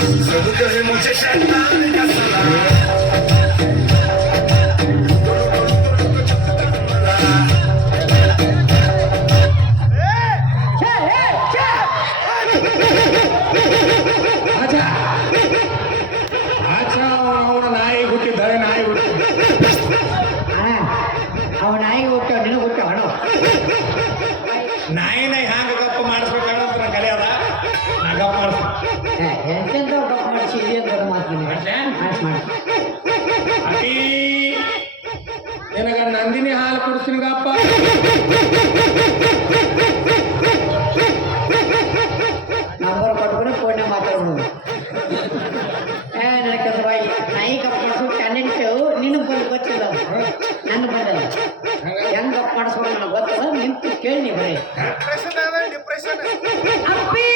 Solo queremos echar la casa. ನಾಯಿ ಹುಟ್ಟಿದ್ದಾರೆ ನಾಯಿ ಅಣ್ಣ ಅವ ನಾಯಿಗೆ ಹೋಗ್ತಾವ ನಿನಗೆ ಹೋಗ್ತಾವ ಅಣ್ಣ ನಾಯಿನ ಹ್ಯಾಂಗ ಗಪ್ಪ ಮಾಡಿಸ್ಬೇಕಣ್ಣ ಅಂತ ನಂಗೆ ಕಲಿಯದ ನಾ ಗಪ್ಪ ಮಾಡಿಸ್ಬೇಕು ಎಂತೆಂತ ಗಪ್ಪ ಮಾಡಿಸಿ ಇದೇನು ಮಾತು ಮಾಡಿ ಅಕ್ಕಿ ನಿನಗ ನಂದಿನಿ ಹಾಲು ಕುಡಿಸ್ತೀನಿ ಗಪ್ಪ ನಂಬರ್ ಕೊಟ್ಬಿಟ್ಟು ಫೋನ್ಯಾಗ ಮಾತಾಡ್ಬೋದು ನನಗೆ ಬಾಯಿ ನಾಯಿ ಗಪ್ಪ ಮಾಡಿಸೋ ಟ್ಯಾಲೆಂಟ್ ನಿನಗೆ ಬಂದು ಗೊತ್ತಿಲ್ಲ ನನ್ನ ಬಂದಲ್ಲ ಹೆಂಗ್ ಗಪ್ಪ ಮಾಡಿಸ್ಬೇಕು ನನಗೆ ಗೊತ್ತಲ್ಲ ನಿಂತು ಕೇಳಿ ನೀ ಬರೀ ಅಪ್ಪಿ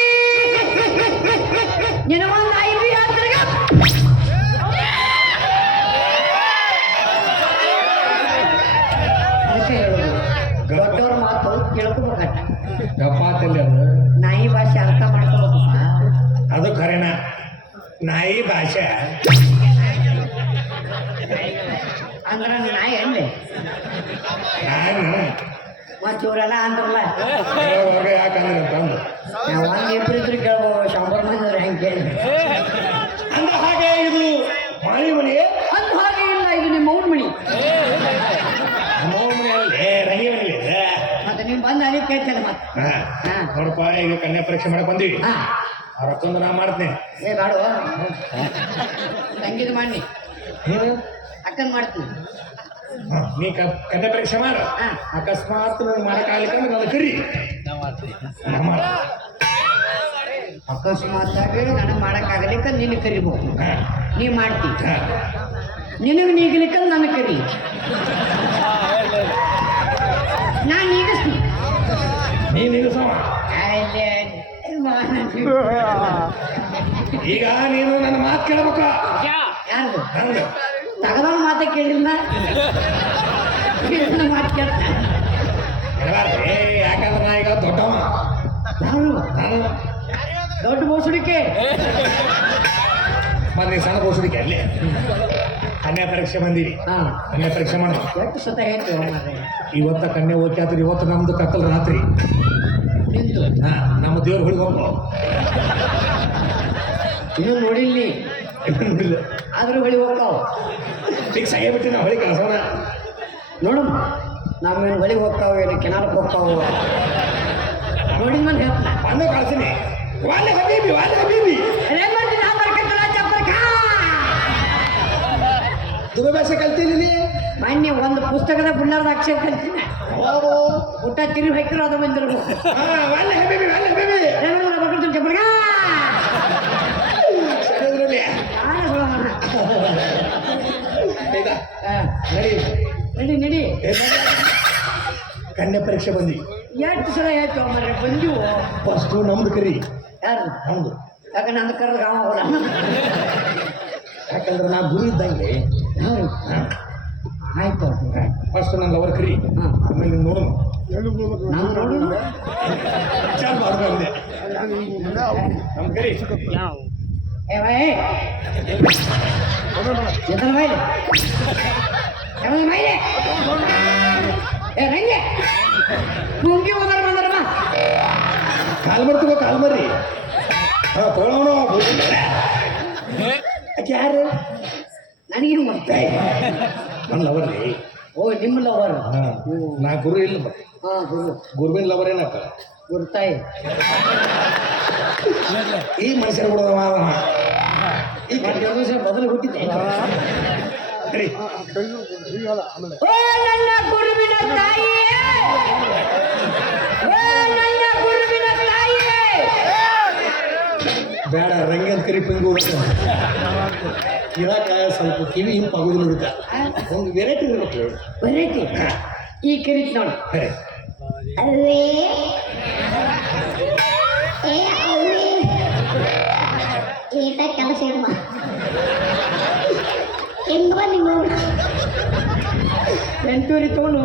ನಿನಗೊಂದು ಐದು ಯಾತ್ರೆಗೆ ಅದಕ್ಕೆ ಹೇಳೋದು ದೊಡ್ಡವ್ರ ಮಾತು ಕೇಳ್ಕೋಬೇಕಟ್ಟ ಗಪ್ಪಾತಲ್ಲಿ ಅದು ನಾಯಿ ಭಾಷೆ ಅರ್ಥ ಮಾಡ್ಕೋಬೇಕಪ್ಪ ಅದು ಖರೇನ ನಾಯಿ ಭಾಷೆ ಅಂದ್ರೆ ನಾಯಿ ಅಂದೆ ನಾನು ಮತ್ತೆ ಇವರೆಲ್ಲ ಅಂದ್ರಲ್ಲ ಯಾಕಂದ್ರೆ ಅಂತಂದು ನಾವು ಒಂದು ಇಬ್ಬರಿದ್ರು ಕೇಳ್ಬೋದು 100 ಮಂದಿ ಅಂದ್ರೆ ಹೆಂಗೆ ಕೇಳಿ ಅಂದ ಹಾಗೆ ಇದು ಮಾಳಿ ಮನೆ ಅಂದ ಹಾಗೆ ಇಲ್ಲ ಇದು ನಿಮ್ಮ ಅವ್ನ ಮಣಿ ರಂಗಿ ಮನೆ ಇದೆ ಮತ್ತೆ ನೀವು ಬಂದು ಅಲ್ಲಿ ಕೇಳ್ತೇನೆ ಮತ್ತೆ ಹಾ. ನೋಡಪ್ಪ ಈಗ ಕನ್ಯಾ ಪರೀಕ್ಷೆ ಮಾಡಕ್ ಬಂದೀವಿ ಹಾಂ ಅವ್ರ ಅಪ್ಪಂದು ನಾ ಮಾಡ್ತೀನಿ ಏ ಬಾಡುವ ತಂಗಿದು ಮಾಡಿ ನೀನು ಅಕ್ಕನ್ ಮಾಡ್ತೀನಿ ನೀ ಕನ್ಯಾ ಪರೀಕ್ಷೆ ಮಾಡ ಹಾ. ಅಕಸ್ಮಾತ್ ನಂಗೆ ಮಾಡಕ್ಕಾಗಲಿಕ್ಕೆ ನನ್ನ ಕರಿ ನಾ ಮಾಡ ಅಕಸ್ಮಾತಾಗಿ ನನಗೆ ಮಾಡೋಕ್ಕಾಗಲಿಕ್ಕೆ ನಿನಗೆ ಕರಿಬೋದು ಹಾ. ನೀ ಮಾಡ್ತಿ ಹಾ. ನಿನಗೆ ನೀಗಲಿಕ್ಕೆ ನನಗೆ ಕರಿ ನಾನು ಈಗಿಸ್ತೀನಿ ನೀನು ನಿಲ್ಲಿಸವ ಈಗ ನೀನು ನನ್ನ ಮಾತು ಕೇಳ್ಬೇಕ ಯಾರ್ದು ನಂದು ತಗದವನ ಮಾತೇ ಕೇಳಿಲ್ಲ ನನ್ನ ಮಾತು ಕೇಳ್ತಾ ಯಾಕಂದ್ರೆ ನಾ ಈಗ ದೊಡ್ಡವ ಯಾರು ನಾನು ದೊಡ್ಡ ಬೋಸುಡಿಕೆ ಮತ್ತೆ ನೀ ಸಣ್ಣ ಬೋಸಡಿಕೆ ಅಲ್ಲಿ ಕನ್ಯಾ ಪರೀಕ್ಷೆ ಬಂದೀವಿ ಹಾಂ ಕನ್ಯಾ ಪರೀಕ್ಷೆ ಮಾಡ ಎಷ್ಟು ಸತ ಹೇಳ್ತೀವಿ ಮಾರ್ರೆ ಇವತ್ತ ಕನ್ಯಾ ಓದ್ತಿ ಆತ್ರಿ ಇವತ್ತು ನಮ್ದು ಕತ್ತಲ್ ರಾತ್ರಿ ನಿಂತು ಹಾ ನಮ್ಮ ದೇವ್ರ ಹುಡುಗ ಹೋಗ್ಬೋ ಇನ್ನೂ ನೋಡಿಲ್ಲಿ ಆದರೂ ಹೊಳಿ ಹೋಗ್ತಾವ ಫಿಕ್ಸ್ ಆಗೇಬಿಟ್ಟು ನಾವು ಹೊಳಿ ಕಳ್ಸೋಣ ನೋಡಮ್ಮ ನಾವೇನು ಹೊಳಿಗೆ ಹೋಗ್ತಾವ ಏನು ಕೆನಾಲಕ್ಕೆ ಹೋಗ್ತಾವ ನೋಡಿದ ಮೇಲೆ ಹೇಳ್ತಾನೆ ಬಂದು ಕಳ್ಸಿನಿ ವಾಲೆ ಹಬೀಬಿ ಏನ್ ಮಾಡ್ತೀನಿ ನಾ ಬರ್ಕತ್ತಲ್ಲ ಚಪ್ಪರ್ಕ ದುಬೈ ಭಾಷೆ ಕಲ್ತೀನಿ ಮೊನ್ನೆ ಒಂದು ಪುಸ್ತಕದ ಬುಳ್ಳಾರದ ಅಕ್ಷರ ಕಲ್ತೀನಿ ಊಟ ತಿರುಗಿ ಹಾಕಿರೋ ಅದು ಬಂದಿರ್ಬೇಕು ವಾಲೆ ಹಬೀಬಿ ಬರ್ಕತ್ತೀನಿ ಚಪ್ಪರ್ಕ ಸರಿದ್ರಲ್ಲಿ ನಡಿ ನಡಿ ಕನ್ಯಾ ಪರೀಕ್ಷೆ ಬಂದಿ ಎಷ್ಟು ಸಲ ಹೇಳ್ತೀವ ಮರ್ರೆ ಬಂದಿವು ಫಸ್ಟು ನಮ್ದು ಕರಿ ಯಾರು ನಮ್ದು ಯಾಕೆ ನಂದು ಕರೆದು ಗಾಮ ಹೋಗಲ್ಲ ಯಾಕಂದ್ರೆ ನಾ ಗುರು ಇದ್ದಂಗೆ ಯಾರು ಆಯ್ತು ಫಸ್ಟ್ ನನ್ನ ಲವರ್ ಕರಿ ಹಾಂ ಆಮೇಲೆ ನೀನು ನೋಡು ನಾನು ನೋಡೋಣ ವಿಚಾರ ಮಾಡ್ಕೊಂಡೆ ನಮ್ ಕರಿ ಏ ಬಾಯ್ ಎದರ ಬಾಯ್ಲೆ ಯಾವ್ದು ಬಾಯ್ಲೆ ಏ ರಂಗೆ ಮುಂಗಿ ಹೋದಾರ ಬಂದಾರಮ್ಮ ಕಾಲ್ ಮಾಡ್ತೀವ ಕಾಲ್ ಮರ್ರಿ ಹಾಂ ತೊಗೊಳೋಣ ಆಕೆ ಯಾರು ನನಗೇನು ಮಾಡ್ತಾ ನನ್ನ ಲವರ್ ರೀ ಓ ನಿಮ್ಮ ಲವರ್ ನಾ ಗುರು ಇಲ್ಲ ಮತ್ತೆ ಹಾಂ ಗುರು ಗುರುವಿನ ಲವರ್ ಏನಾಗ್ತ ಗುರುತಾಯಿ ಈ ಮನುಷ್ಯರು ಕೂಡ ಈ ದಿವಸ ಮೊದಲು ಹುಟ್ಟಿದ್ದೆ ಕರಿ ಓ ನನ್ನ ಗುರುವಿನ ತಾಯಿಯೇ ಓ ನನ್ನ ಗುರುವಿನ ತಾಯಿಯೇ ಬೇಡ ರಂಗಿ ಅಂತ ಕರಿ ಪಂಗು ಗಿಡಕ ಸ್ವಲ್ಪ ಕಿವಿ ಹಿಂಪಾಗೋದಿಲ್ಲ ಹುಡುಕ ಒಂದು ವೆರೈಟಿ ಇರ್ಬೇಕು ವೆರೈಟಿ ಈ ಕರೀತ್ ನೋಡು ಅವ್ವೇ ಏ ಅವ್ವೇ ಈತ ಕೆಲಸ ಇರುವ ಹೆಂಗ ನೀವು ಎಂಟೂರಿ ತಗೊಂಡು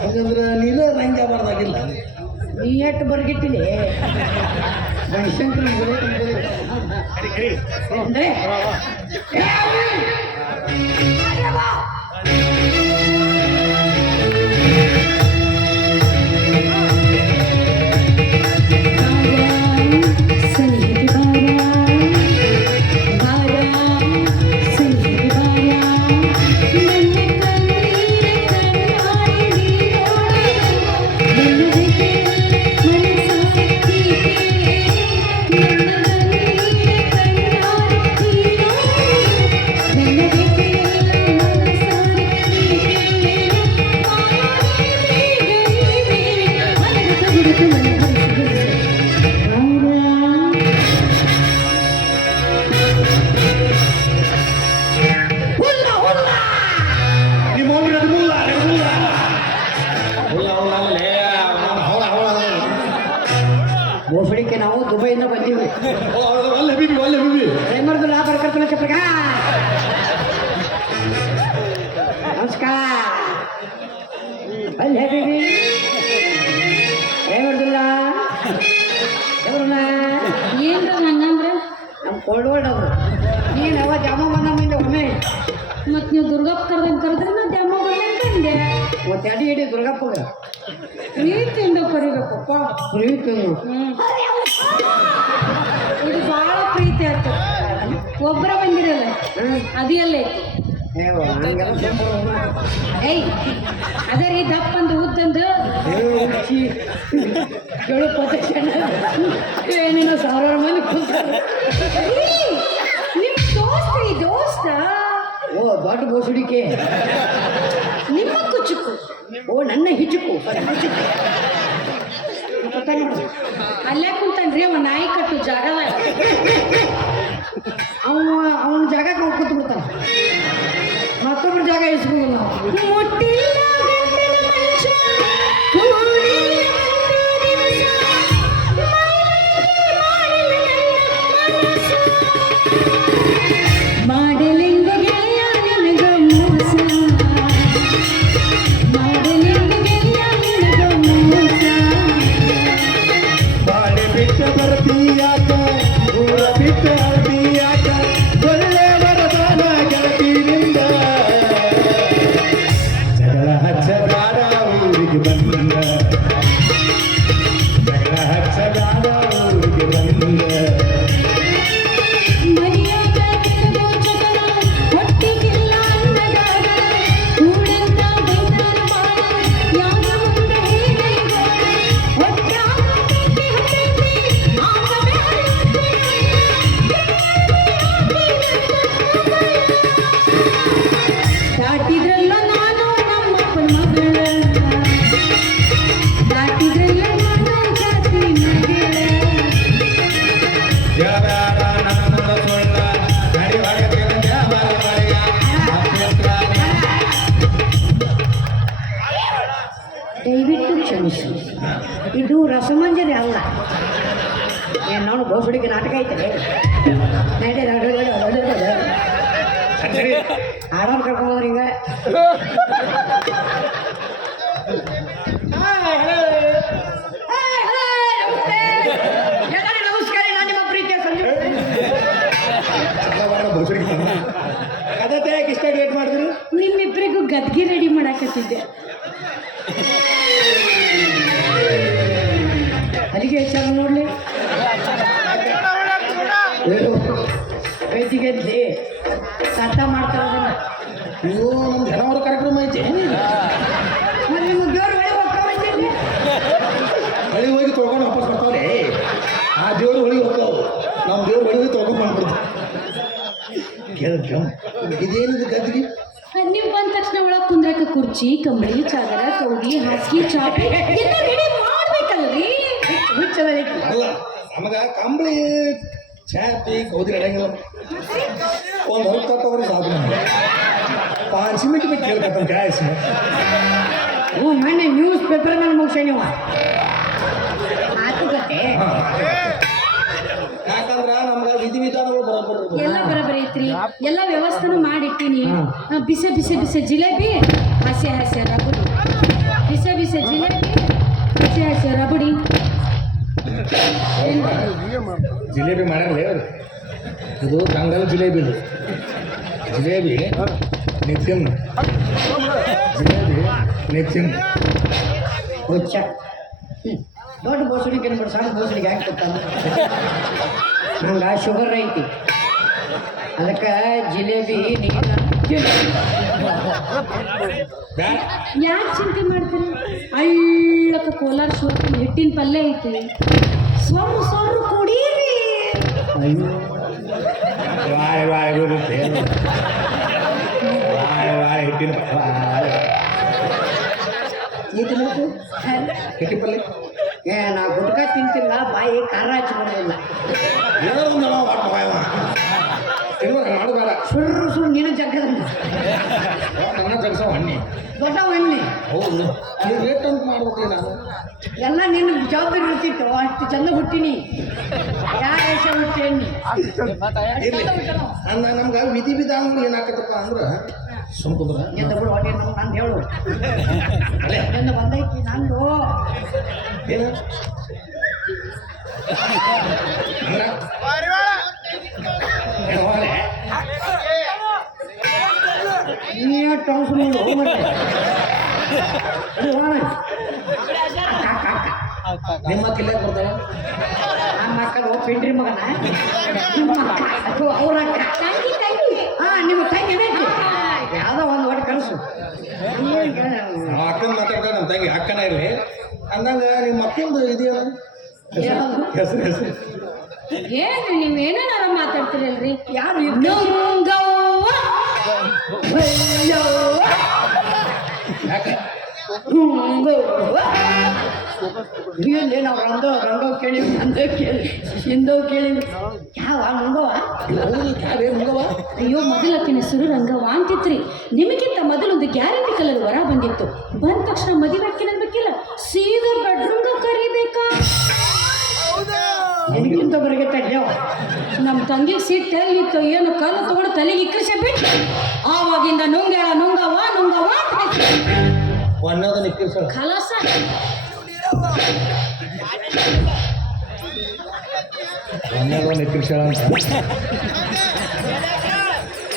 ಹಂಗಂದ್ರೆ ನೀನು ರಂಗಿ ಆಗಬಾರ್ದಾಗಿಲ್ಲ ನೀ ಎಷ್ಟು ಬರ್ಗಿಟ್ಟಿಲಿ ಗಣಶಂಕರ ಅಂದ್ರೆ ಬೋಸಡಿಕೆ ನಾವು ದುಬೈಯಿಂದ ಬಂದೀವಿ ಮರದು ಲಾಭ ಕರ್ಕೊಂಡು ಚಪ್ರಗ ನಮಸ್ಕಾರ ಅಲ್ಲಿ ಹೇಳಿ ಡ್ರೈವರ್ದುಲ್ಲ ಏನ್ರ ಹಂಗಂದ್ರೆ ನಮ್ಮ ಕೋಲ್ಡ್ ಅವರು ನೀನು ಅವ ಜಾಮ ಬಂದ ಮುಂದೆ ಒಮ್ಮೆ ಮತ್ ನೀವು ದುರ್ಗಪ್ಪ ಕರೆದ್ರೆ ನಾ ದ್ಯಾಮ ಬಂದೆ ಮತ್ತೆ ಅಡಿ ಇಡಿ ದುರ್ಗಪ್ಪಗ ಪ್ರೀತಿಯಿಂದ ಕರಿಬೇಕಪ್ಪ. ಪ್ರೀತಿ ಇದು ಬಹಳ ಪ್ರೀತಿ ಆಯ್ತು. ಒಬ್ಬರ ಬಂದಿರಲ್ಲ ಅದಿಯಲ್ಲೇ ಏಯ್ ಅದೇ ರೀ ದಪ್ಪಂದು ಉದ್ದಂದು ಕೇಳು ಏನೇನೋ ಸಾವಿರಾರು ಮಂದಿ ಕೂತಾರೆ. ನಿಮ್ಮ ದೋಸ್ತ ಈ ದೋಸ್ತ ಓ ದೊಡ್ಡ ಬೋಸುಡಿಕೆ ನಿಮ್ಮ ಕುಚುಕು ಓ ನನ್ನ ಹಿಚುಕು ಅಲ್ಲೇ ಕುಂತನ್ರಿ ಅವ ನಾಯಿ ಕಟ್ಟು ಜಾಗದಾಗ ಅವನ ಜಾಗಕ್ಕೆ ಅವ್ನು ಕೂತು ಬಿಡ್ತಾನೆ ಮತ್ತೊಬ್ಬರ ಜಾಗ ಇಸ್ಕೊಂಡು ನಾವು ಮುಟ್ಟಿಲ್ಲ ಗಂಟಲ ಮಂಚ, ಕೂಡಿಲ್ಲ ಒಂದೇ ದಿವಸ, ಮೈಲಿಗೆ ಮಾಡಿಲ್ಲ ನನ್ನ ಮನಸ್ಸು. ಮಾಡಲೆಂದು ಗೆಳೆಯ ನಿನಗ ಮೋಸ, ಮಾಡಲೆಂದು ಗೆಳೆಯ ನಿನಗ ಮೋಸ. ಬಾಳೆ ಬಿಟ್ಟ ಬರ್ತೀಯಾಕ ಊರ ಬಿಟ್ಟ ಅಳ್ತೀಯಾಕ ಒಳ್ಳೆ ವರದಾನ ಗೆಳತಿನಿಂದ ಜಗಳ ಹಚ್ಚಗಾರ ಊರಿಗೆ ಬಂದ ಜಗಳ ಹಚ್ಚಗಾರ ಊರಿಗೆ ಬಂದ ಮನೆಯಾಗ ಕೆಲವು ಜಗಳ, ಒಟ್ಟಿಗಿಲ್ಲ ಅನ್ನದಾಗ, ಕೂಡಂತ ಬೈತಾರ ಬಾಳ, ಯಾರ ಮುಂದೆ ಹೇಳೈವ, ಒಟ್ಟಾಗ ಪ್ರೀತಿ ಹತ್ತೈತಿ, ಆಗ ದಾಟಿದ್ರಲ್ಲ ನಾನು ನಮ್ಮಪ್ಪನ ಮಗಳ, ದಾಟಿದ್ರಲ್ಲ ನಾನು ಜಾತಿ ಮಗಳ. ಯಾವ್ಯಾವ ನನ್ನ ಸುಳ್ಳ ನಡಿ ಹೊರಗೆ ಜಾಬಾರ ಮಳೆಯ ಅಭ್ಯಂತರ ದಯವಿಟ್ಟು ಕ್ಷಮಿಸಿ ಇದು ರಸಮಂಜರಿ ಅಲ್ಲ ಏನು ನಾನು ಬೋಸುಡಿಗೆ ನಾಟಕ ಐತೆ ಆರಾಮ್ ಕರ್ಕೊಂಡ್ರಿ ಈಗ ನಮಸ್ಕಾರ ನಾನು ನಿಮ್ಮ ಪ್ರೀತಿಯ ಸಂಜೆ ಅದಕ್ಕೆ ಯಾಕೆ ಇಷ್ಟ ಡೇಟ್ ಮಾಡಿದ್ರು? ನಿಮ್ಮಿಬ್ಬರಿಗೂ ಗದ್ಗೆ ರೆಡಿ ಮಾಡಾಕತ್ತಿದ್ದೆ. ಅಲ್ಲಿಗೆ ಹೆಚ್ಚಾಗ ನೋಡ್ಲಿ ಗದ್ದಿ ಗೆದ್ದಿ ಸತ್ತ ಮಾಡ್ತಾರ ನೀವು ನಮ್ಮ ಜನವರ ಕಾರ್ಯಕ್ರಮ ಐತಿ ನಿಮ್ಮ ದೇವ್ರು ಒಳಗೆ ಹೋಗ್ಕೊಂಡ್ಬಂದಿದ್ದೆ ಹೊಳಿ ಹೋಗಿ ತೊಳ್ಕೊಂಡು ವಾಪಸ್ ಬರ್ತಾವ್ರೆ. ಆ ದೇವ್ರು ಹೊಳಿಗೆ ಹೋಗ್ತಾವ, ನಮ್ಮ ದೇವ್ರು ಹೊಳಿಗೆ ತೊಳ್ಕೊಂಡು ಬಂದ್ಬಿಡ್ತಾವ. ಇದೇನಿದೆ ಗದ್ದಿಗೆ? ನೀವು ಬಂದ ತಕ್ಷಣ ಒಳಗೆ ಕುಂದ್ರಕ ಕುರ್ಚಿ, ಕಂಬಳಿ, ಚಾದರ, ಕೌಡಿ, ಹಾಸಿಗೆ, ಚಾಪೆ ಎಲ್ಲ ರೆಡಿ ಮಾಡ್ಬೇಕಲ್ರಿ. ಅಲ್ಲ ನಮಗ ಕಂಬಳಿ ಚಾಪಿ ಕೌದಿ ನಡೆಯಂಗಿಲ್ಲ. ಒಂದು ಹೊರಗೆ ತಟ್ಟವ್ರೆ ಸಾಕು. ನಮಗೆ 5 ಮಿನಿಟ್ ಬೇಕು ಕೇಳ್ಕತ್ತ ಗ್ಯಾಸ್. ಹ್ಞೂ ಮೊನ್ನೆ ನ್ಯೂಸ್ ಪೇಪರ್ ಮೇಲೆ ಮುಗಿಸ ನೀವು ಮಾತುಕತೆ ಯಾಕಂದ್ರೆ ನಮ್ಗೆ ವಿಧಿವಿಧಾನಗಳು ಬರೋಬ್ಬರ ಎಲ್ಲ ಬರಬರಿ ಐತ್ರಿ, ಎಲ್ಲ ವ್ಯವಸ್ಥೆನೂ ಮಾಡಿಟ್ಟಿನಿ. ಬಿಸಿ ಬಿಸಿ ಬಿಸಿ ಜಿಲೇಬಿ, ಹಸಿ ಹಸಿ ರಬಡಿ, ಬಿಸಿ ಬಿಸಿ ಜಿಲೇಬಿ, ಹಸಿ ಹಸಿ ರಬಡಿ. ಜಿಲೇಬಿ ಮಾಡ್ಯಾರಲ್ಲ ಅವ್ರು. ಇದು ಗಂಗಲ್ ಜಿಲೇಬಿ ಇದು ಜಿಲೇಬಿ ನಿತ್ಯನ್ ಜಿಲೇಬಿ ನಿತ್ಯನ್ ಹುಚ್ಚ ದೊಡ್ಡ ಬೋಸಡಿಗೆ ಏನ್ಬಿಟ್ಟು ಸಣ್ಣ ಬೋಸಡಿಗೆ ಹಾಕ್ತಿರ್ತಾನ ನಂಗೆ ಶುಗರ್ ಐತಿ ಅದಕ್ಕೆ ಜಿಲೇಬಿ ನೀರು ಯಾಕೆ ಚಿಂತೆ ಮಾಡ್ತೀರಿ ಅಳ್ಳಕ ಕೋಲಾರ ಶೋಕಿನ ಹಿಟ್ಟಿನ ಪಲ್ಯ ಐತಿ ಸೊರ್ರು ಸೊರ್ರು ಕುಡೀರಿ ವಾಯ್ ಬರುತ್ತೆ ವಾಯ್ ಹಿಟ್ಟಿನ ಹಿಟ್ಟಿ ಪಲ್ಲೆ ಏ ನಾ ಗುಟ್ಕ ತಿಂತಿಲ್ಲ ಬಾಯಿ ಖಾರ ಹಚ್ಕೊಂಡಿಲ್ಲ ಏನೋ ಒಂದು ಮಾಡಬೇಡ ಸುಳ್ಳು ನೀನು ಜಗ್ಗದ ನನ್ನ ಕೆಲಸ ಹಣ್ಣಿ ದೊಡ್ಡ ಎಣ್ಣೆ ಹೌದು ನೀವು ರೇಟ್ ಅಂತ ಮಾಡ್ಬೇಕ್ರಿ ನಾನು ಎಲ್ಲ ನಿನ್ನ ಜವಾಬ್ದಾರಿ ಇರ್ತಿತ್ತು ಅಷ್ಟು ಚಂದ ಹುಟ್ಟಿನಿ ಯಾರ ಹೆಸರು ಹುಟ್ಟಿ ಎಣ್ಣೆ ನಮ್ಗೆ ವಿಧಿ ವಿಧಾನಗಳು ಏನಾಕತ್ತಪ್ಪ ಅಂದ್ರೆ ಸುಮ್ಕುಂದ್ರ ಎಂದ ಬಿಡು ಹೊಟ್ಟೆ ನಂದು ಹೇಳು ಎಂದ ಬಂದೈತಿ ನಂದು ಏನು ನೀ ಟೌನ್ಸ್ ನೋಡು ಮತ್ತೆ ನಿಮ್ಮ ಕಿಲ್ಲ ಬರ್ತಾವ ಆ ಮಕ್ಕಳು ಪಿಂಡ್ರಿ ಮಗನ ಅಥವಾ ಅವ್ರ ಹಾ ನಿಮ್ಮ ತಂಗಿ ಏನೈತಿ ಯಾವುದೋ ಒಂದು ಒಟ್ಟು ಕನಸು ಅಕ್ಕನ ಮಾತಾಡ್ತಾರೆ ನಮ್ಮ ತಂಗಿ ಅಕ್ಕನ ಇರಲಿ ಅಂದಂಗ ನಿಮ್ಮ ಅಕ್ಕಂದು ಇದೆಯಲ್ಲ ಹೆಸರು ಏನು ನೀವೇನಾರ ಮಾತಾಡ್ತೀರಲ್ರಿ ಯಾರು ನುಂಗವ್ವ ಯಾಕೆ ಇಲ್ಲಿ ನಾವು ರಂಗವ್ ಕೇಳಿವಿ ಅಂದವ್ ಕೇಳಿ ಹಿಂದವ್ ಕೇಳಿವಿ ಯಾವ ನುಂಗವ ಯಾರೇ ಮುಂಗವ ಅಯ್ಯೋ ಮೊದಲಕ್ಕಿನ ಹೆಸರು ರಂಗವ್ವ ಅಂತಿತ್ರಿ ನಿಮಗಿಂತ ಮೊದಲೊಂದು ಗ್ಯಾರಂಟಿ ಕಲರ್ ವರ ಬಂದಿತ್ತು ಬಂದ ತಕ್ಷಣ ಮದುವೆ ಅಕ್ಕಿನಬೇಕಿಲ್ಲ ಸೀದಾ ಬೆಡ್ರೂಮ್ಗೆ ಕರಿಬೇಕಾ ನಿನಗಿಂತ ಬರಿಗೆ ತಡ್ಯವ ನಮ್ಮ ತಂಗಿಗೆ ಸೀಟ್ ತೆಗಿತ್ತು ಏನು ಕಲ್ಲು ತಗೊಂಡು ತಲೆಗೆ ಇಕ್ಕರಿಸಿ ಬಿಟ್ಟು ಆವಾಗಿಂದ ನುಂಗವ್ವ ನುಂಗವ್ವ ಅಂತ ಹೇಳ್ತಿದ್ರು. ಒಂದೋದು ನಿಕ್ಕಿರ್ಸಳ ಖಲಾಸ ಒಂದೋದು ನಿಕ್ಕಿರ್ಸಳ ಅಂತ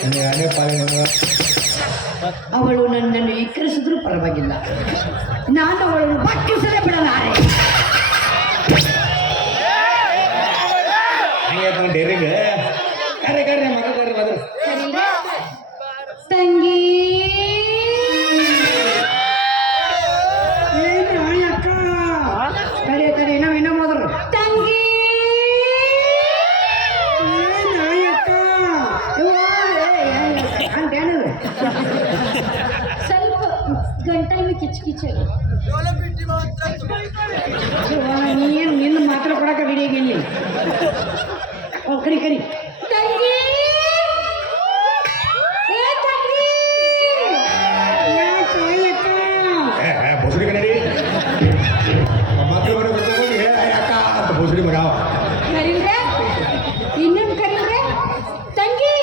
ನನಗೆ ಅನೇ ಪಾಲ ಅವಳು ನನ್ನನ್ನು ಇಕ್ಕರಿಸಿದ್ರು ಪರವಾಗಿಲ್ಲ ನಾನು ಅವಳನ್ನು ಬಕ್ಕಿಸಲೇ ಬಿಡಲಾರೆ ಹಂಗೆ ಡೇರಿಗೆ ಕರೆ ಮಗ ಕರೆ ಮಗ ತಂಗಿ ತಡಿ ಇನ್ನೂ ಮೊದಲು ತಂಗಿ ಅಂತೇನಿದೆ ಸ್ವಲ್ಪ ಗಂಟಲು ಕಿಚ್ ನೀನು ನಿನ್ನ ಮಾತ್ರ ಕೊಡಕ್ಕೆ ಬಿಡಿಗಿಲ್ಲ ಕರಿ ತಂಗಿ ಏ ತಂಗಿ ಬುಸುಡಿ ಕನ್ನಡಿ ಮಕ್ಕಳು ಮನೆ ಬರ್ಕೊಂಡು ಯಾಕ ಅಂತ ಬುಸುಡಿ ಮಗ ಕರೀಲ್ರೆ ಇನ್ನೇನು ಕರೀಲ್ರೆ ತಂಗಿ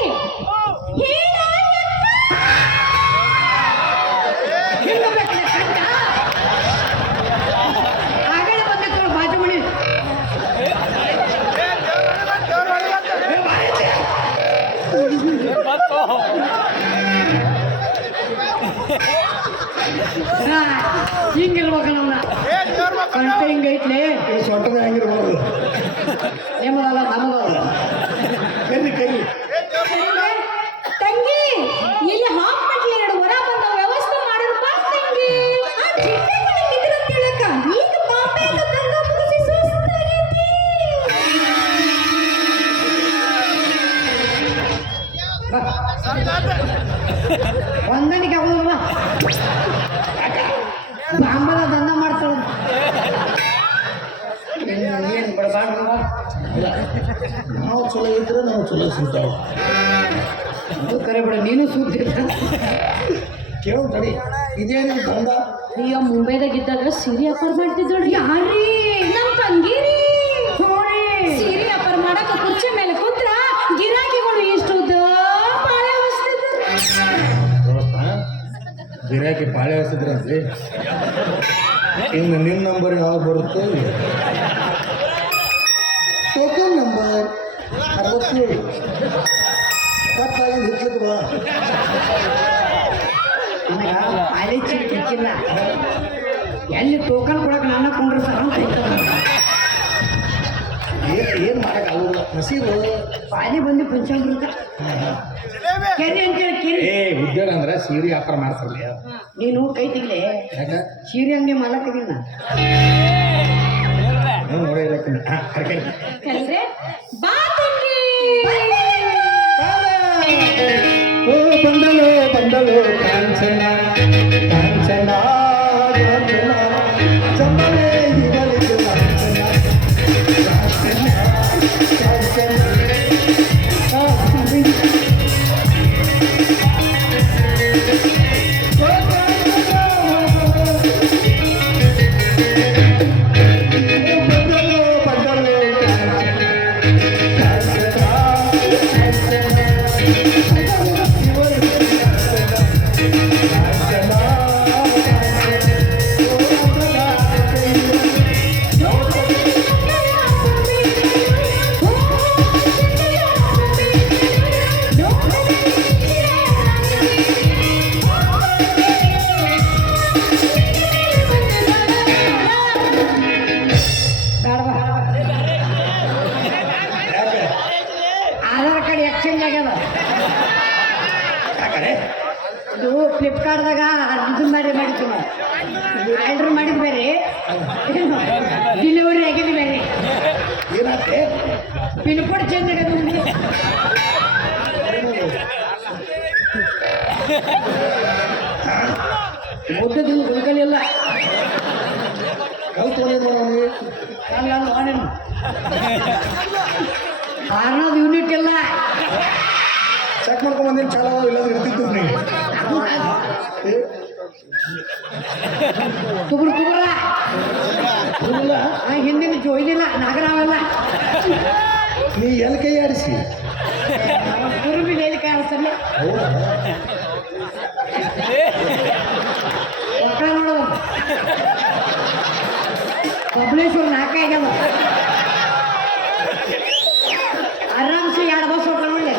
ಆಗಲೇ ಬಂದಿತ್ತು ಬಾಜು ಮಣಿ ಹಿಂಗಿರ್ಬೇಕು ನಮ್ಮ ಕಂಟ ಹಿಂಗೈತ್ಲೆ ಈ ಸೊಂಟದ ಹೆಂಗಿರ್ಬೋದು ನಿಮ್ಮದಲ್ಲ ನಮ್ಮದಲ್ಲ ಕರಿ ತಂಗಿ ಇಲ್ಲಿ ಹಾಸ್ಪಿಟ್ಲ್ 2 ವರ ಬಂದ ವ್ಯವಸ್ಥೆ ಮಾಡಿರು ಬಾ ತಂಗಿ ಆ ಚಿಟ್ಟೆಗಳ ನಿದ್ರ ತಿಳಕ ಈಗ ಬಾಂಬೆಯಿಂದ ತಂದ ಮುಗಿಸಿ ಸುಸ್ತಾಗೈತಿ ಹೊಂದಾಣಿಕೆ ಆಗೋದಿಲ್ಲ ಬಾಂಬಲ ದಂಧ ಮಾಡ್ತಾಳ ಏನು ಬಿಡಬಾರ್ದು ನಾವು ಚಲೋ ಇದ್ರೆ ನಾವು ಚಲೋ ಸಿಗ್ತಾವ ಅದು ಕರೆ ಬಿಡ ನೀನು ಸುದ್ದಿ ಕೇಳು ತಡಿ ಇದೇನು ದಂಡ ಅಯ್ಯೋ ಮುಂಬೈದಾಗಿದ್ದಾಗ ಸೀರೆ ವ್ಯಾಪಾರ ಮಾಡ್ತಿದ್ದಳು ಯಾರೀ ನಮ್ಮ ತಂಗಿರಿ ಸೀರೆ ವ್ಯಾಪಾರ ಮಾಡಕ ಕುರ್ಚಿ ಮೇಲೆ ಕುಂತ್ರ ಗಿರಾಕಿಗಳು ಇಷ್ಟು ಬಾಳೆ ಹೊಸ್ತಿದ್ರು ಗಿರಾಕಿ ಪಾಳೆ ಹಸಿದ್ರಂತ್ರಿ ಇನ್ನು ನಿಮ್ಮ ನಂಬರ್ ಯಾವಾಗ ಬರುತ್ತೆ ಟೋಕನ್ ನಂಬರ್ 67 ಕಟ್ಟಾಗಿ ಹಿಟ್ಲಿಕ್ಕೆ ಬಾ ನನಗ ಪಾಲಿ ಚೀಟ್ ಸಿಕ್ಕಿಲ್ಲ ಎಲ್ಲಿ ಟೋಕನ್ ಕೊಡಕ್ಕೆ ನನ್ನ ಕೊಂಡಿರ್ತಾರ ಅಂತ ಏನು ಮಾಡೋಕ್ಕಾಗೋದಿಲ್ಲ ನಸೀಬು ಪಾಲಿ ಬಂದು ಪಂಚಾಂಗ ಬರುತ್ತೆ ಕೆರೆ ಅಂತೇಳಿ ಕೆರೆ ಏ ಉದ್ಯೋಗ ಅಂದ್ರೆ ಸೀರೆ ವ್ಯಾಪಾರ ಮಾಡ್ತಾರಲ್ಲ ನೀನು ಕೈ ತೆಗಿಲೆ ಯಾಕೆ ಸೀರೆ ಅಂಗಡಿ ಮಾಲಕ್ಕಿದ್ದೀನ ನೋಡಿ ಕರ್ಕೊಂಡು ಕಲ್ರೆ ಬಾ ತಂಗಿ ಓ ಬಂದಲು ಬಂದಲು ಕಾಂಚನ ಕಾಂಚನ ಕಾಂಚನ ಚಂದನೆ ಇವಳಿಗೆ ಕಾಂಚನ ಕಾಂಚನ ಕಾಂಚನ ಆಧಾರ್ ಕಾರ್ಡ್ ಎಕ್ಸ್ಚೇಂಜ್ ಆಗ್ಯದ ಇದು ಫ್ಲಿಪ್ಕಾರ್ಟ್ದಾಗ ಇದು ಮಾಡಿತ್ತು ಆರ್ಡರ್ ಮಾಡಿದ್ ಬೇರೆ ಡೆಲಿವರಿ ಆಗಿದ್ದು ಬೇರೆ ಏನಾಗ್ತೇ ಪಿನ್ ಕೋಡ್ ಚೇಂಜ್ ಆಗ್ಯದ ನಮ್ಗೆ ಮುದ್ದದಿಂದ ಗುಲ್ಕಲಿಲ್ಲ ಕಲ್ತು ನೋಡೋಣ ಅಲ್ಲ ನೋಡೇನು ಆರ್ನೋದು ಯೂನಿಟ್ ಇಲ್ಲ ಚೆಕ್ ಮಾಡ್ಕೊಂಡ್ ಬಂದೇನು ಚಾಲ ಇಲ್ಲಾಂದ್ರೆ ಇರ್ತಿತ್ತು ನೀವು ತುಗುರು ತುಗುರ ಇಲ್ಲ ಹಿಂದಿನ ಜೋಯ್ದಿಲ್ಲ ನಾಗರಾವೆಲ್ಲ ನೀ ಎಲ್ಲಿ ಕೈ ಆಡಿಸಿ ಗುರುಬಿ ಹೇಳಿ ಕಾಣಿಸ್ತಲ್ಲ ಮಕ್ಕಳ ನೋಡೋದು ಕಬಲೇಶ್ವರ ನಾಲ್ಕೇ ಆಗ್ಯಾವ ಆರಾಮ್ಸೆ 2 ಬಸ್ ಹೋಗ್ತಾವ ನೋಡಿ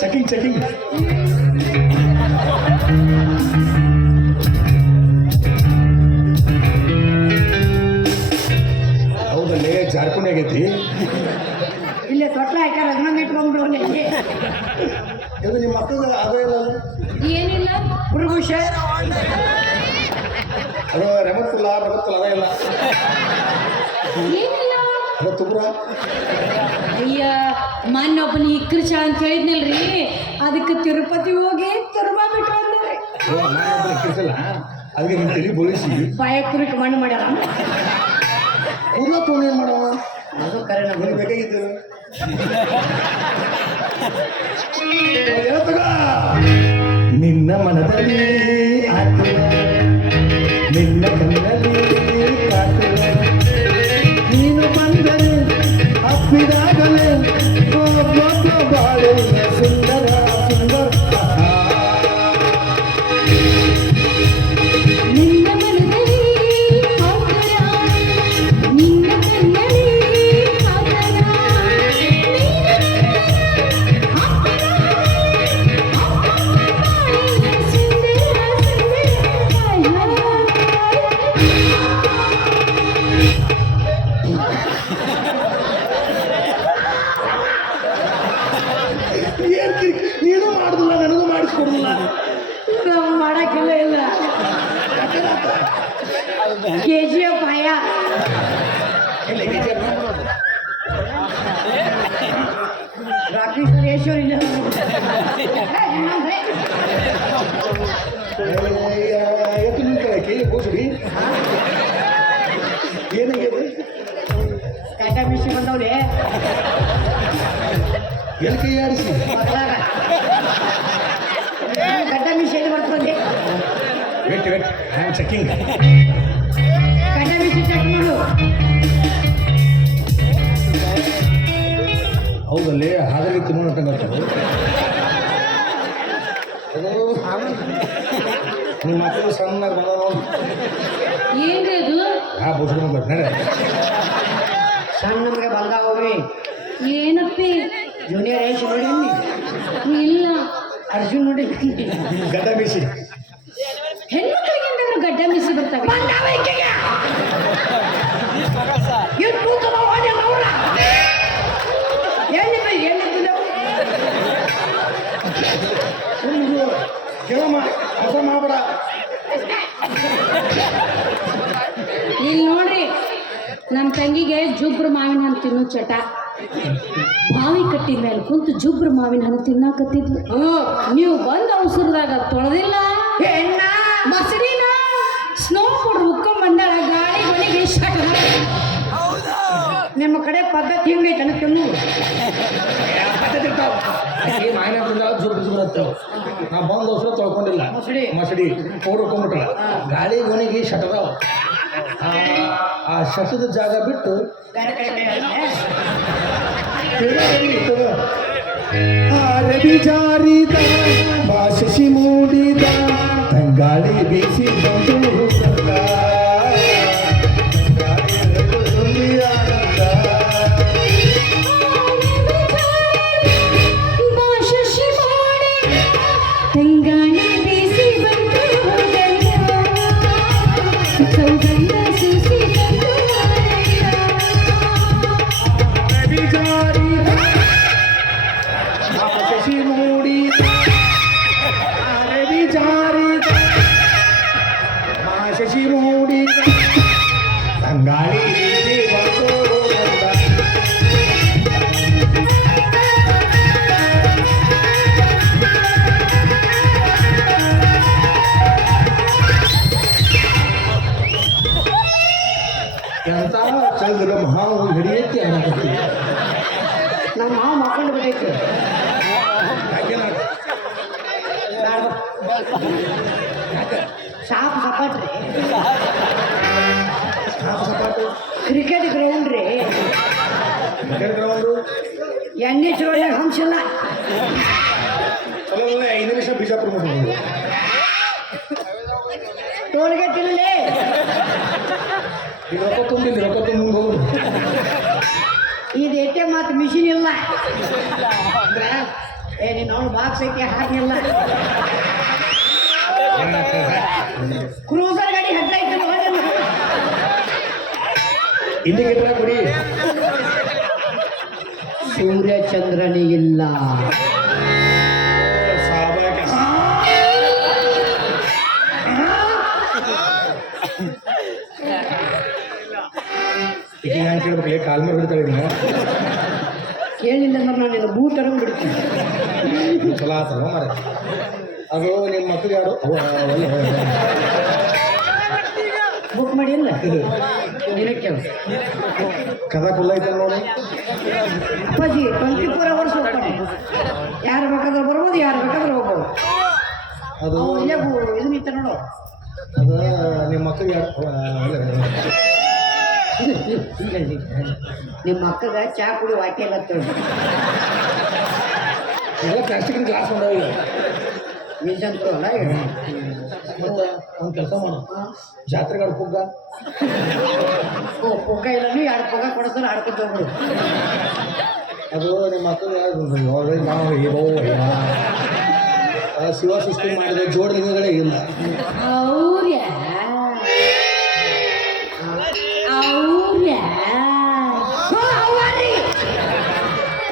ಚೆಕಿಂಗ್ ಚೆಕಿಂಗ್ ಹೌದಲ್ಲೇ ಜಾರ್ಕೊಂಡ್ ಆಗೈತಿ ಇಲ್ಲೇ ತೊಟ್ಲ ಹಾಕ್ಯಾರ ಅದನ್ನ ಇಟ್ಕೊಂಡ್ಬಿಡು ಇದು ನಿಮ್ಮ ಮಕ್ಕಳು ಅದೇ ಇಲ್ಲ ಏನಿಲ್ಲ ಹುಡುಗುಷ ಅದು ರಮತ್ತಲ್ಲ ಅದೇ ಇಲ್ಲ ಏನಿಲ್ಲ ಅದು ತುಬ್ರ ಅಯ್ಯ ಮೊನ್ನೊಬ್ಬನ ಇಕ್ರಿಶ ಅಂತ ಹೇಳಿದ್ನಲ್ರಿ ಅದಕ್ಕೆ ತಿರುಪತಿ ಹೋಗಿ ತುರ್ಬಾ ಬಿಟ್ಟು ಬಂದ್ರಿ ನಾನೊಬ್ಬರು ಕಿಸಲ್ಲ ಅದಕ್ಕೆ ನಿಮ್ಮ ತಲೆ ಬೋಳಿಸಿ ಪಾಯಕುರಿಕ್ ಮಣ್ಣು ಮಾಡ್ಯಾರ ಕೂದಲ ತೊಗೊಂಡು ಏನು ಮಾಡವ ಅದು ಕರೆ ನಿನಗೆ ಬೇಕಾಗಿದ್ದು ತಗ ನಿನ್ನ ಮನದಲ್ಲಿ ಆತುರ ನಿನ್ನ ಕಣ್ಣಲ್ಲಿ ಕಾತುರ ನೀನು ಬಂದರೆ ಅಪ್ಪಿದಾಗಲೇ ಬಾಳೆ ಸುಂದರ ಸುಂದರ ನಿನ್ನ ಮನದಲ್ಲಿ ಆತರ ನಿನ್ನ ಕಣ್ಣಲ್ಲಿ ಆತರ ನೀನು ಮಾಡುದಿಲ್ಲ ನನಗೂ ಮಾಡಿಸ್ಕೊಡುದಿಲ್ಲ ನಾವು ಮಾಡಕ್ಕಿಲ್ಲ ಇಲ್ಲ KGF ಪಾಯ ರಾಕಿ ಸುರೇಶ್ವರ ಇಲ್ಲ ಎಷ್ಟು ನಿಂತಕ್ಕೆ ಬೋಸುಡಿ ಏನಾಗಿದೆ ಟಾಟಾ ಮಿಷಿ ಬಂದವ್ರೆ ಎಲ್ಲಿ ಕೈ ಆಡಿಸಿ ಮಕ್ಕಳಾಗ ಟಾಟಾ ಮಿಷಿ ಎಲ್ಲಿ ಬರ್ತದೆ wait wait I am checking Tata ಮಿಷಿ ಚೆಕ್ ಮಾಡು ಹೌದಲ್ಲಿ ಹಾದಲ್ಲಿ ತಿನ್ನೋಣ ಅದು ನಿಮ್ಮ ಮಕ್ಕಳು ಸಣ್ಣ ಏನ್ರಿ ಅದು ಬೋಸುಡಿ ಮಗ ಬರ್ತಾರೆ ಸಣ್ಣ ನಮಗೆ ಬಂದ ಹೋಗ್ರಿ ಏನಪ್ಪಿ ಜೂನಿಯರ್ ಏಜ್ ನೋಡಿ ಇಲ್ಲ ಅರ್ಜುನ್ ನೋಡಿ ಗಡ್ಡ ಬೀಸಿ ಹೆಣ್ಮಕ್ಳಿಗೆ ಏನಾದ್ರು ಗಡ್ಡ ಮೀಸಿ ಬರ್ತವೆ ಕೇಳಮ್ಮ ಹೊಸ ಮಾಡಬೇಡ. ಇಲ್ಲಿ ನೋಡ್ರಿ ನಮ್ಮ ತಂಗಿಗೆ ಜುಬ್ರು ಮಾವಿನ ಹಣ್ಣು ತಿನ್ನೋ ಚಟ. ಬಾವಿ ಕಟ್ಟಿ ಮೇಲೆ ಕುಂತು ಜುಬ್ರು ಮಾವಿನ ಹಣ್ಣು ತಿನ್ನಾಕತ್ತಿದ್ಲು. ನೀವು ಬಂದ ಅವಸರದಾಗ ತೊಳೆದಿಲ್ಲ ಮಸಡಿನ ಸ್ನೋ ಪೌಡರ್ ಉಕ್ಕೊಂಡ್ ಬಂದಾಳ ಗಾಳಿ ಮನೆಗೆ ನಿಮ್ಮ ಕಡೆ ಪದ್ಧತಿ ಹೆಂಗೈತೆ ಅನ್ನೋದು ಮಾಯಿನ ಜುಬ್ರು ಬರ್ತೇವೆ. ನಾ ಬಂದು ಹೊಸ ತೊಳ್ಕೊಂಡಿಲ್ಲ. ಮಸಡಿ ಮಸಡಿ ಪೌಡರ್ ಕೊಂಡ್ಬಿಟ್ರ ಗಾಳಿ ಗೊನೆಗೆ ಶಟದಾವ. ಆ ಶಟದ ಜಾಗ ಬಿಟ್ಟು ಬೇರೆ ಕಡೆ ರವಿ ಜಾರಿದ ಭಾಷಿ ಮೂಡಿದ ತಂಗಾಳಿ ಬೀಸಿ ಬಂದು ತಂಗಾಳಿ ಬೀಸಿ ಬಂತು ಸೌಗಂಧ ಸೂಸಿ ಬಂತು ರವಿ ಜಾರಿದ ಭಾಷಿ ಮೂಡಿದ ರವಿ ಜಾರಿದ ಭಾಷಿ ಮೂಡಿದ ತಂಗಾಳಿ ಬೀಸಿ ಬಂದು ಎಂತ ಚಂದ್ರ ಹಾವು ಹಿಡಿಯಕ್ಕೆ ಅನ್ನಕತ್ತೀವಿ. ನಮ್ಮ ಮಾವು ಮಕ್ಕೊಂಡು ಬಿಟ್ಟೈತಿ ಸಾಪ್ ಸಪಾಟ್ರಿ ಸಪಾಟು ಕ್ರಿಕೆಟ್ ಗ್ರೌಂಡ್ ರೀ ಗ್ರೌಂಡು ಎಣ್ಣೆ ಚೋಳೆ ಹಂಸಿಲ್ಲ ಚಲೋ 5 ನಿಮಿಷ ಬಿಜಾಪುರ ಮುಗಿದು ಟೋಲ್ಗೇಟ್ ಇಲ್ಲೇ ಈಗ ರೊಕ್ಕ ತುಂಬಿ ಮುಂದೆ ಹೋಗುದು. ಇದು ಎಟ್ಟೆ ಮಾತು ಮಿಷಿನ್ ಇಲ್ಲ ಅಂದ್ರೆ ನೀನು ಅವನು ಬಾಕ್ಸ್ ಐತಿ ಹಾಕಿಲ್ಲ ಕ್ರೂಸರ್ ಗಾಡಿ ಹತ್ತೈತೆ ಇಂಡಿಕೇಟರ್ ಕೊಡಿ. ಸೂರ್ಯಚಂದ್ರನಿಗಿಲ್ಲ ಈಗ ನಾನು ಕೇಳ್ಬೇಕಲ್ಲ ಕಾಲ್ ಮೇಲೆ ಬಿಡ್ತಾಳೆ ಇದನ್ನ ಕೇಳಿಲ್ಲ ಅಂದ್ರೆ ನಾನು ನಿನ್ನ ಬೂಟ್ ಅರಂಗ್ ಬಿಡ್ತೀನಿ ಚಲೋ ಆತಲ್ಲ ಮಾರ. ಅದು ನಿಮ್ಮ ಮಕ್ಕಳಿಗೆ ಯಾರು ಬುಕ್ ಮಾಡಿ ಇಲ್ಲ ದಿನಕ್ಕೆ ಕದ ಕುಲ್ಲ ಐತೆ ನೋಡಿ. ಅಪ್ಪಾಜಿ 24 hours ಹೋಗ್ತಾನೆ ಯಾರು ಬೇಕಾದ್ರೆ ಬರ್ಬೋದು ಯಾರು ಬೇಕಾದ್ರೆ ಹೋಗ್ಬೋದು ಅದು ಇಲ್ಲೇ ಇದು ನಿಂತ ನೋಡು ಅದು ನಿಮ್ಮ ಮಕ್ಕಳಿಗೆ ಯಾರು ನಿಮ್ಮ ಅಕ್ಕಗ ಚಾ ಕುಡಿ ವಾಕ್ಯ ಎಲ್ಲ ಎಲ್ಲ ಪ್ಲಾಸ್ಟಿಕ್ನ ಗ್ಲಾಸ್ ಮಾಡಾವಿಲ್ಲ. ನಿಜಂತೂ ಅಲ್ಲ ಮತ್ತು ಒಂದು ಕೆಲಸ ಮಾಡು, ಜಾತ್ರೆಗಾಡು ಪುಗ್ಗ ಪುಗ್ಗ ಇಲ್ಲ 2 ಪುಗ್ಗ ಕೊಡಿಸ್ತಾರೆ ಆಡ್ಕೊಂಡು ಹೋಗ್ಬಿಡು. ಅದು ನಿಮ್ಮ ಮಕ್ಕಳು ಯಾರು ನಾವು ಶಿವ ಸೃಷ್ಟಿ ಮಾಡಿದ ಜೋಡಲಿಂಗಗಳೇ ಇಲ್ಲ. ಅವ್ರ್ಯ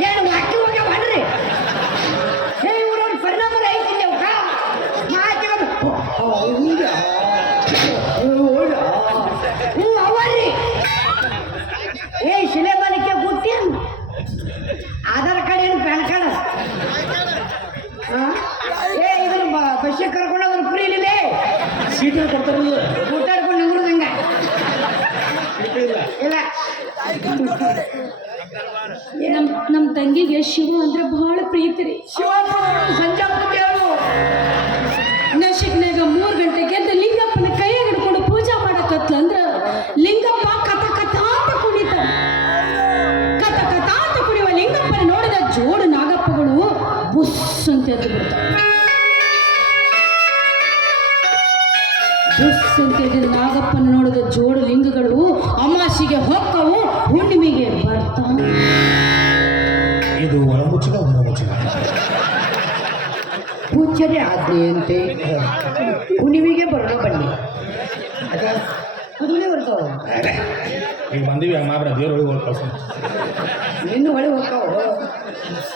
ಏನು ವಾಕ್ಯ ಹೋಗ್ಯ ಮಾಡ್ರಿ ಇವ್ರೊಂದು ಪರಿಣಾಮ ಐತಿಲ್ಲ ಅವರಿ ಶಿಲೆ ಮಲಿಕೆ ಗೊತ್ತೇನು ಆಧಾರ್ ಕಾರ್ಡ್ ಏನು ಪ್ಯಾನ್ ಕಾರ್ಡ್ ಇದನ್ನ ಬಸ್ಸಿಗೆ ಕರ್ಕೊಂಡು ಅದ್ರ ಫ್ರೀ ಇಲ್ಲಿದೆ ಸೀಟ್ ಕೊಡ್ತಾರಲ್ಲ ಊಟಾಡ್ಕೊಂಡು ನಿಂದ್ರದಂಗ ಇಲ್ಲ ನಮ್ಮ ತಂಗಿಗೆ ಶಿವ ಅಂದ್ರೆ ಬಹಳ ಪ್ರೀತಿ ರೀ. ಸಂಜೆ ಹೇಳು ನಶಿಕ್ನಾಗ 3 ಗಂಟೆಗೆ ಎದ್ದು ಲಿಂಗಪ್ಪನ ಕೈಯಾಗ ಹಿಡ್ಕೊಂಡು ಪೂಜಾ ಮಾಡಕತ್ಲಂದ್ರ ಲಿಂಗಪ್ಪ ಕಥ ಕಥಾ ಅಂತ ಕುಣಿತ. ಕಥ ಕಥಾ ಅಂತ ಕುಣಿಯುವ ಲಿಂಗಪ್ಪನ ನೋಡಿದ ಜೋಡು ನಾಗಪ್ಪಗಳು ಬುಸ್ ಅಂತ ಎದ್ದು ಬಿಡ್ತಾವೆ. ಬುಸ್ ಅಂತೇಳಿ ನಾಗಪ್ಪನ ನೋಡಿದ ಜೋಡು ಲಿಂಗಗಳು ಅಮಾಸಿಗೆ ಹೊಕ್ಕವು, ಹುಣ್ಣಿಮೆಗೆ ಬರ್ತಾವ. ಇದು ಒಳಮುಚ್ಚಿನ ಹೊರಮುಚ್ಚಿನ ಪೂಜಾರಿ ಆಜ್ಞೆ ಅಂತೆ ಹುಣ್ಣಿಮೆಗೆ ಬರೋಣ ಬನ್ನಿ. ಕುದುರೆ ಬರ್ತಾವ. ಈಗ ಬಂದೀವಿ ಹಂಗೆ ಮಾಡ್ರ ದೇವ್ರ ಒಳಗೆ ಹೋಗಿ ಕಳ್ಸ ನಿನ್ನ ಹೊಳೆ ಹೋಗ್ತಾವ.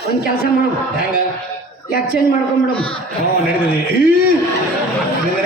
ಒಂದು ಕೆಲಸ ಮಾಡೋಣ, ಹೆಂಗ ಎಕ್ಸ್ಚೇಂಜ್ ಮಾಡ್ಕೊಂಬಿಡಮ್. ಹ್ಞೂ ನಡೀತದೆ. ನಿನ್ನ